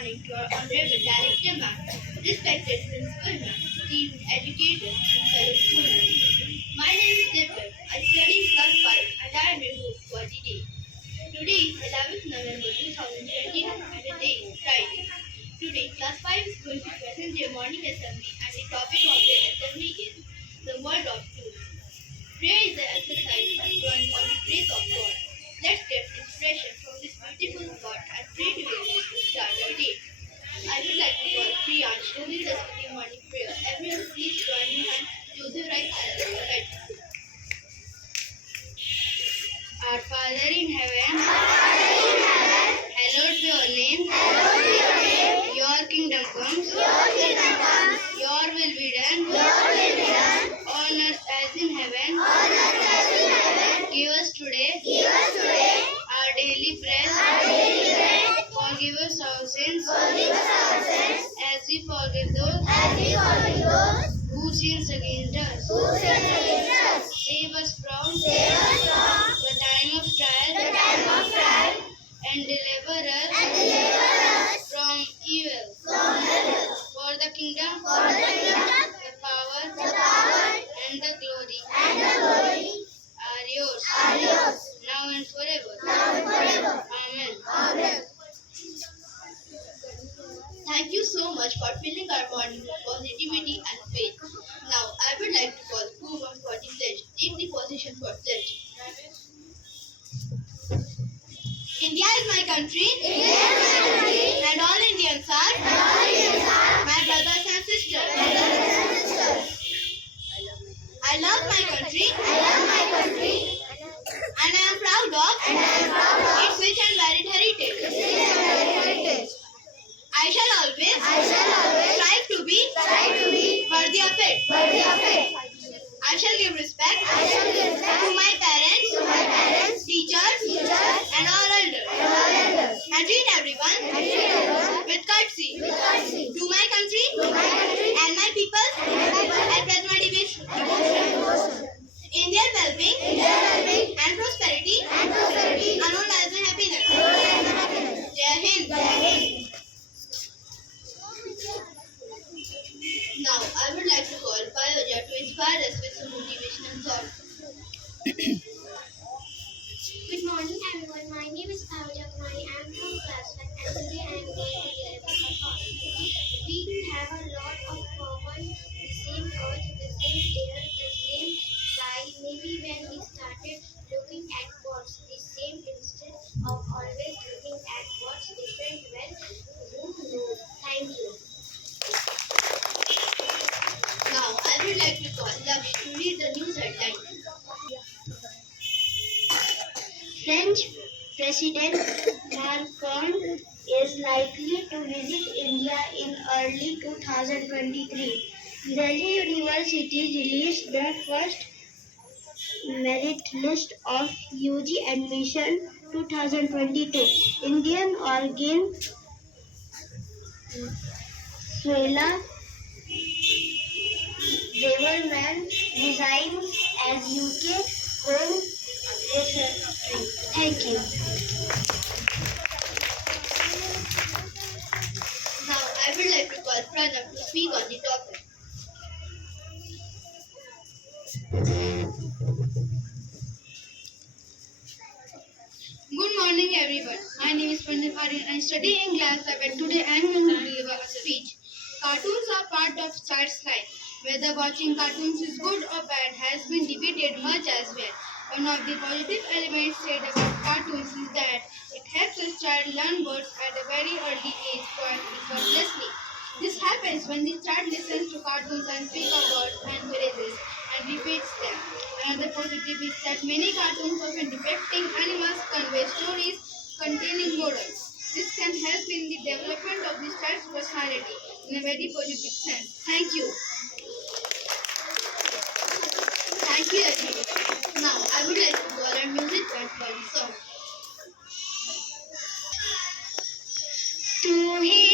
morning to our honorable director ma'am, respected principal ma'am, esteemed educators and fellow students. My name is Divya. I study in class 5 and I am your host for the day. Today is 11th November 2022 and the day is Friday. Today class 5 is going to present their morning assembly and the topic of their assembly is the word of truth. Prayer is the exercise run on the grace of God. Let's get inspiration from this beautiful thought and pray together to start our day. I would like to call Priyansh to lead us with the morning prayer. Everyone please join me and use your right hand to your right. Our Father in heaven, hallowed be your name. Your kingdom comes. Your will be done. On earth as in heaven. Give us today our daily bread. Forgive us our sins as we forgive those who sins against us. Save us from the time of trial and deliver us from evil. For the kingdom, the power, and the glory are yours, now and forever. Amen. Thank you so much for filling our morning with positivity and faith. Now, I would like to call Pooja for the pledge. Take the position for pledge. India is my country, and all Indians are my brothers and sisters. I love my country, and I am proud of its rich and varied heritage. I shall always strive to be worthy of it. I shall give respect to my parents, teachers, and all elders, and treat everyone with courtesy. To my country and my people, I pledge my devotion. Indian well-being and prosperity are known as my happiness. Jai Hind. Now, I would like to call Payoja to inspire us with some motivational thoughts. Good morning everyone, my name is Paoja Kumari, I am from class 1 and today I am going to deliver a thought. We have a lot of common, the same earth, the same air, the same sky. Maybe when we started looking at what's the same instead of always looking at what's different, well, who knows. Thank you. Now, I would like to call Laksh to read the news headline. French President Macron is likely to visit India in early 2023. Delhi University released their first merit list of UG admission 2022. Indian organ Suela Braverman resigns as UK Home Secretary. Thank you. Now, I would like to call Pranav to speak on the topic. Good morning everyone. My name is Pandit Aryan. I study in class 7. Today I am going to deliver a speech. Cartoons are part of child's life. Whether watching cartoons is good or bad has been debated much as well. One of the positive elements said about cartoons is that it helps a child learn words at a very early age quite effortlessly. This happens when the child listens to cartoons and picks up words and phrases and repeats them. Another positive is that many cartoons often depicting animals convey stories containing morals. This can help in the development of the child's personality in a very positive sense. Thank you. Thank you, everyone. Now, I would like to call our music band for the song. तू ही